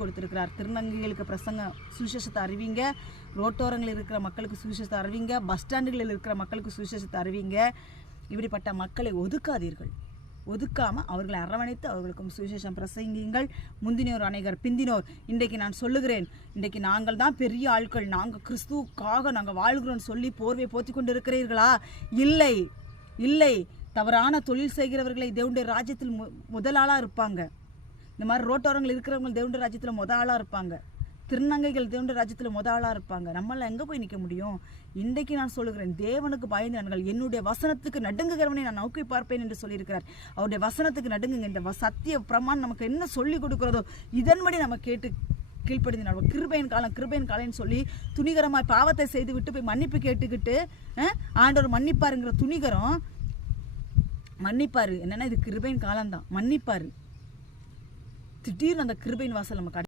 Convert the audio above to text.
கொடுத்திருக்கிறார். திருநங்கைகளுக்கு பிரசங்க சுவிசேஷத்தை அறிவிங்க, ரோட்டோரங்களில் இருக்கிற மக்களுக்கு சுவிசேஷத்தை அறிவிங்க, பஸ் ஸ்டாண்டுகளில் இருக்கிற மக்களுக்கு சுவிசேஷத்தை அறிவிங்க. இப்படிப்பட்ட மக்களை ஒதுக்காதீர்கள். ஒதுக்காமல் அவர்களை அரவணைத்து அவர்களுக்கும் சுவிசேஷம் பிரசங்கிங்கள். முந்தினோர் அநேகர் பிந்தினோர். இன்றைக்கு நான் சொல்லுகிறேன், இன்றைக்கு நாங்கள் தான் பெரிய ஆட்கள், நாங்கள் கிறிஸ்துவுக்காக நாங்கள் வாழ்கிறோன்னு சொல்லி போர்வை போத்தி கொண்டு இருக்கிறீர்களா? இல்லை இல்லை. தவறான தொழில் செய்கிறவர்களை தேவனுடைய ராஜ்யத்தில் முதலாளாக இருப்பாங்க. இந்த மாதிரி ரோட்டோரங்கள் இருக்கிறவங்க தேவனுடைய ராஜ்யத்தில் முதலாளாக இருப்பாங்க. திருநங்கைகள் தேவனுடைய ராஜ்யத்தில் முதலாளாக இருப்பாங்க. நம்மளால் எங்கே போய் நிற்க முடியும்? இன்றைக்கு நான் சொல்லுகிறேன், தேவனுக்கு பயந்தார்கள், என்னுடைய வசனத்துக்கு நடுங்குகிறவனை நான் நோக்கி பார்ப்பேன் என்று சொல்லியிருக்கிறார். அவருடைய வசனத்துக்கு நடுங்குங்க. இந்த சத்திய பிரமாணம் நமக்கு என்ன சொல்லி கொடுக்கிறதோ இதன்படி நம்ம கேட்டு கீழ்ப்படிந்து நம்ம கிருபையின் காலம்னு சொல்லி துணிகரமாய் பாவத்தை செய்து விட்டு போய் மன்னிப்பு கேட்டுக்கிட்டு ஆண்டவர் மன்னிப்பாருங்கிற துணிகரம் மன்னிப்பாரு. என்னன்னா இது கிருபையின் காலம்தான். மன்னிப்பாரு. திடீர்னு அந்த கிருபையின் வாசல் நமக்கு